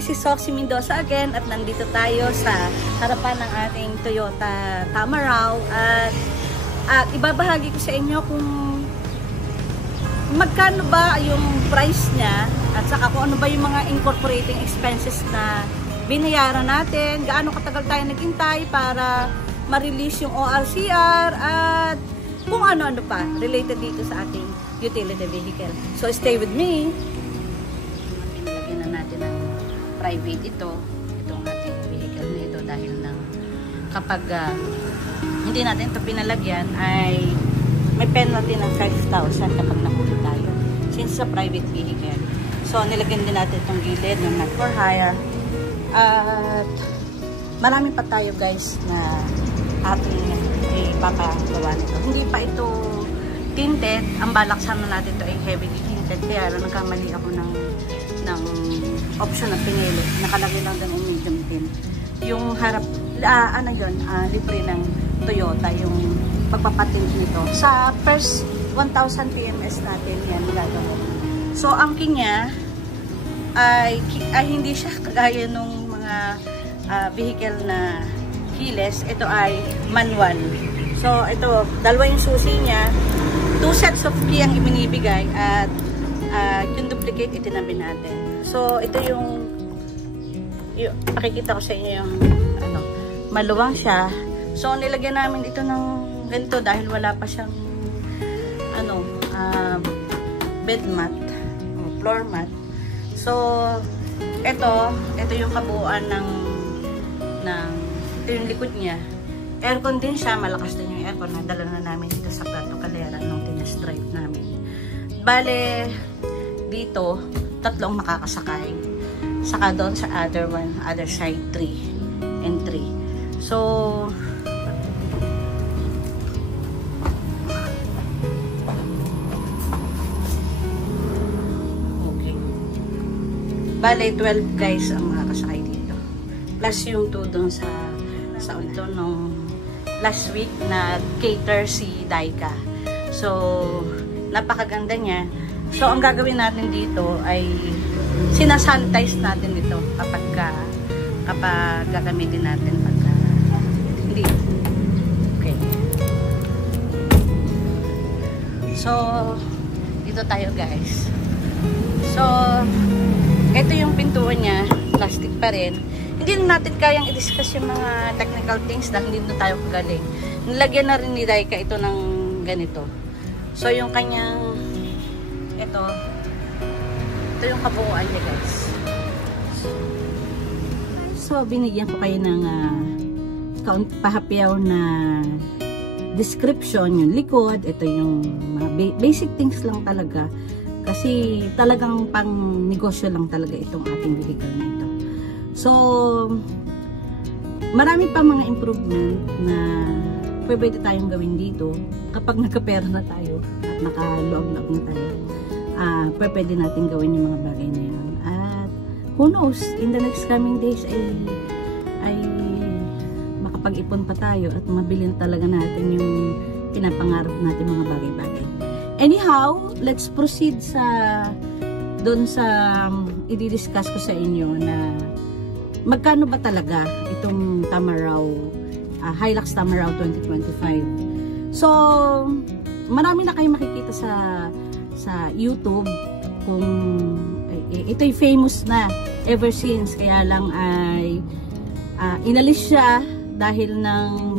this is Soxy Mendoza again at nandito tayo sa harapan ng ating Toyota Tamaraw at ibabahagi ko sa inyo kung magkano ba yung price niya at saka kung ano ba yung mga incorporating expenses na binayaran natin, gaano katagal tayo naghintay para ma-release yung ORCR at kung ano-ano pa related dito sa ating utility vehicle. So stay with me. Pinalagyan na natin ng private itong ating vehicle na ito dahil ng kapag hindi natin ito pinalagyan ay may penalty ng 5,000 kapag nahuli tayo since sa private vehicle. So nilagyan din natin itong gilid ng not for hire at marami pa tayo guys na ating ipapagawa nito. Hindi pa ito tinted. Ang balak sana natin ito ay heavily tinted. Kaya lang nagkamali ako ng option na pinili. Nakalagay lang doon yung medium tint. Yung harap, libre ng Toyota yung pagpapatint nito. Sa first 1,000 PMS natin yan gagawin. So ang king niya ay hindi siya kagaya nung mga vehicle na keyless. Ito ay manual. So ito, dalawa yung susi niya. 2 sets of key ang ibinibigay at yung duplicate itinabi natin. So ito yung pakikita ko sa inyo yung maluwang siya. So nilagyan namin ito ng ganito dahil wala pa siyang bed mat o floor mat. So ito yung kabuuan ng ito yung likod niya. Aircon din siya, malakas din yung aircon. Nadala na namin dito sa Plato Calera nung tinest drive namin. Bale, dito, 3 makakasakay. Saka doon sa other side, 3 and 3. So, okay. Bale, 12 guys ang makakasakay dito. Plus yung 2 doon sa ito nung last week na cater si Daika. So, napakaganda niya. So, ang gagawin natin dito ay sinasanitize natin ito kapag gagamitin natin pagka hindi. Okay. So, dito tayo guys. So, ito yung pintuan niya. Plastic pa rin. Hindi na natin kayang i-discuss yung mga technical things dahil hindi na tayo kagaling. Nilagyan na rin ni Daika ito ng ganito. So, yung kanyang ito yung kabuuan niya guys. So, binigyan ko kayo ng pahapyaw na description, yung likod. Ito yung mga basic things lang talaga. Kasi talagang pang negosyo lang talaga itong ating vehicle na ito. So, marami pa mga improvement na pwede tayong gawin dito kapag nagkapera na tayo at nakaloob-loob na tayo. Pwede natin gawin yung mga bagay na yan. At who knows, in the next coming days ay makapag-ipon pa tayo at mabili na talaga natin yung pinapangarap natin mga bagay-bagay. Anyhow, let's proceed doon sa i-discuss ko sa inyo na magkano ba talaga itong Tamaraw, Hilux Tamaraw 2025. So, marami na kayo makikita sa YouTube kung ito'y famous na ever since. Kaya lang ay inalis siya dahil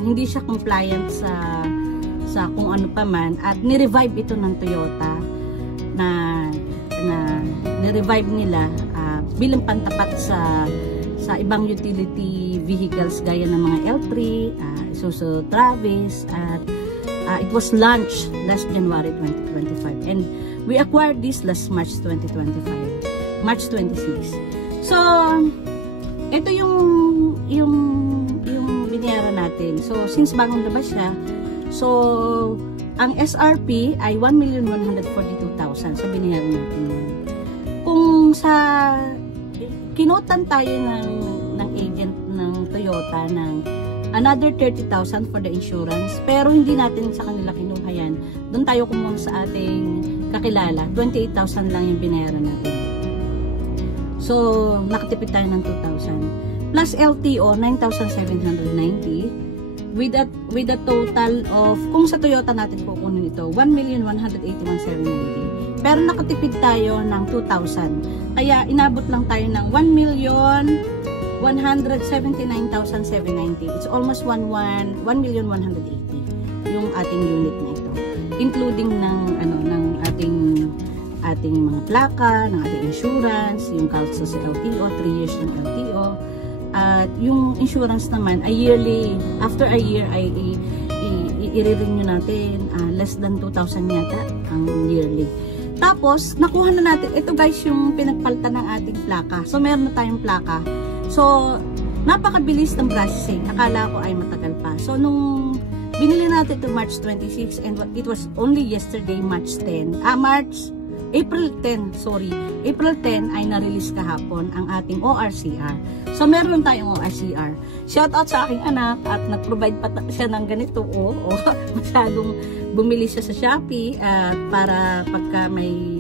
hindi siya compliant sa kung ano pa man at ni-revive ito ng Toyota na ni-revive nila bilang pantapat sa ibang utility vehicles gaya ng mga L3, Isuzu Travis at it was launched last January 2025 and we acquired this last March 2025, March 26. So ito yung binayaran natin. So since bagong labas siya, so ang SRP ay 1,142,000 sa binayaran natin. Kung sa kinutan tayo ng agent ng Toyota ng another 30,000 for the insurance, pero hindi natin sa kanila kinuha yan. Doon tayo kumuha sa ating kakilala, 28,000 lang yung binayaran natin. So, nakatipid tayo ng 2,000. Plus LTO, 9,790. With a total of, kung sa Toyota natin kukunin ito, 1,181,790. Pero nakatipid tayo ng 2,000. Kaya inabot lang tayo ng 1,179,790. It's almost 1,180,000 yung ating unit na ito. Including ng ating mga plaka, ng ating insurance, yung kalso sa LTO, 3 years ng LTO. At yung insurance naman ay yearly, after a year ay i-renew natin, less than 2,000 yata ang yearly. Tapos nakuha na natin ito guys, yung pinagpalitan ng ating plaka. So meron na tayong plaka. So napakabilis ng processing, akala ko ay matagal pa. So nung binili natin ito March 26 and it was only yesterday, April 10 ay na-release kahapon ang ating ORCR. So meron tayong ORCR. Shout out sa aking anak at nag-provide pa siya ng ganito. Masyadong bumili siya sa Shopee at para pagka may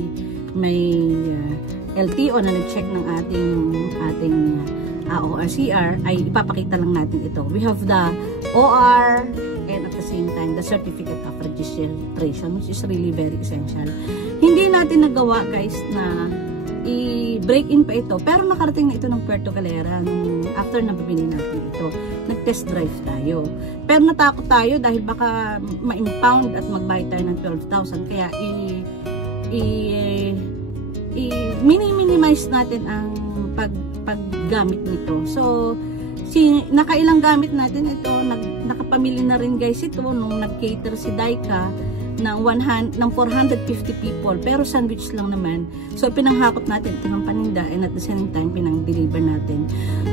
LTO na nag-check ng ating ORCR ay ipapakita lang natin ito. We have the OR and at the same time the certificate of registration, which is really very essential. Hindi natin nagawa guys na i-break in pa ito, pero nakarating na ito ng Puerto Galera after na bibili natin ito. Nag-test drive tayo. Pero natakot tayo dahil baka ma-impound at magbayad tayo ng 12,000. Kaya minimize natin ang paggamit nito. So, nakailang gamit natin ito, nakapamili na rin guys ito nung nag-cater si Daika ng 450 people, pero sandwich lang naman. So pinanghakot natin ito ng paninda and at the same time pinang-deliver natin.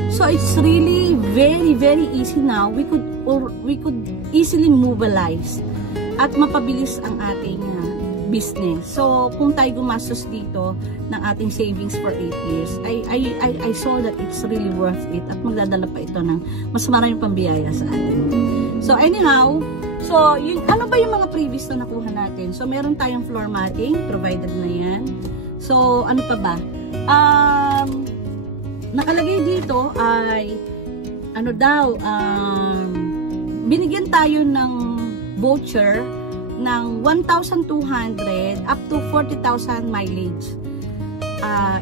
So it's really very very easy now. We could easily mobilize at mapabilis ang ating business. So kung tayo gumastos dito ng ating savings for 8 years, I saw that it's really worth it at magdadala pa ito ng mas maraming pambiyaya sa atin. So anyhow, so ano ba yung mga previous na nakuha natin? So meron tayong floor matting, provided na yan. So ano pa ba? Nakalagay dito ay binigyan tayo ng voucher ng 1,200 up to 40,000 mileage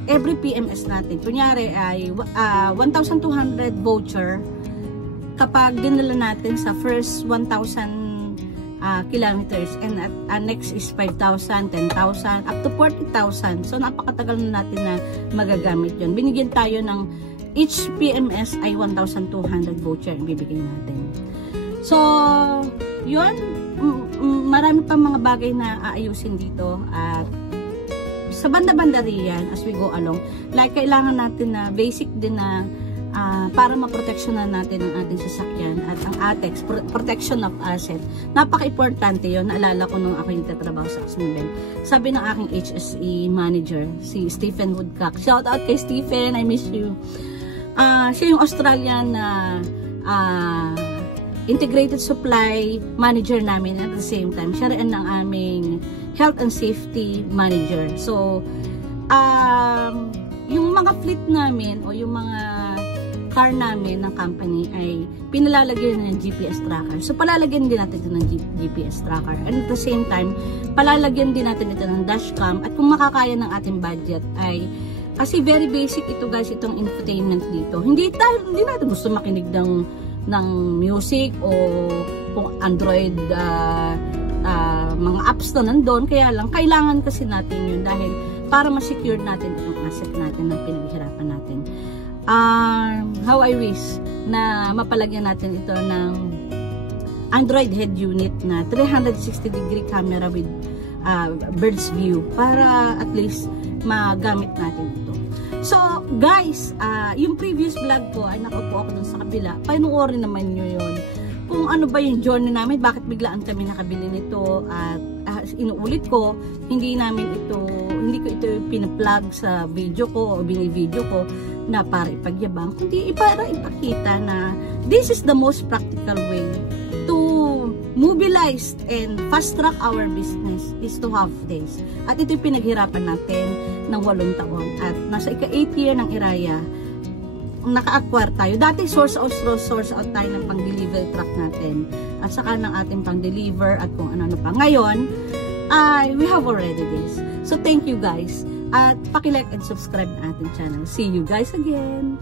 every PMS natin. Kunyari ay 1,200 voucher kapag dinala natin sa first 1,000 kilometers and next is 5,000, 10,000 up to 40,000. So napakatagal na natin na magagamit yon. Binigyan tayo ng each PMS ay 1,200 voucher ang bibigyan natin. So yun, marami pa mga bagay na aayusin dito at sa banda-banda riyan as we go along. Like kailangan natin na basic din na para maproteksyonan natin ang ating sasakyan at ang ATEX, protection of asset. Napaka-importante yun. Naalala ko nung ako yung tatrabaho sa Axonbel. Sabi ng aking HSE manager, si Stephen Woodcock. Shout out kay Stephen, I miss you. Siya yung Australian integrated supply manager namin at the same time. Siya rin ang aming health and safety manager. So, yung mga fleet namin o yung mga car namin ng company ay pinalalagyan ng GPS tracker. So palalagyan din natin ito ng GPS tracker. And at the same time, palalagyan din natin ito ng dashcam. At kung makakaya ng ating budget ay, kasi very basic ito guys, itong infotainment dito. Hindi natin gusto makinig ng music o kung Android mga apps na nandun. Kaya lang, kailangan kasi natin yun dahil para ma-secure natin itong asset natin na pinaghirapan natin. How I wish na mapalagyan natin ito ng Android head unit na 360 degree camera with bird's view para at least magamit natin ito. So guys, yung previous vlog ko ay nakaupo ako dun sa kabila. Panoorin naman nyo yun. Kung ano ba yung journey namin, bakit biglaan kami nakabili nito at inuulit ko, hindi ko ito pinaplug sa video ko o bini-video ko na para ipagyabang, kundi para ipakita na this is the most practical way to mobilized and fast track our business is to have this. At ito'y pinaghirapan natin ng 8 taon. At nasa ika-8 year ng Iraya, naka-acquire tayo. Dati source out tayo ng pang-deliver truck natin. At saka ng ating pang-deliver at kung ano-ano pa. Ngayon, we have already this. So thank you guys. At paki-like and subscribe na ating channel. See you guys again.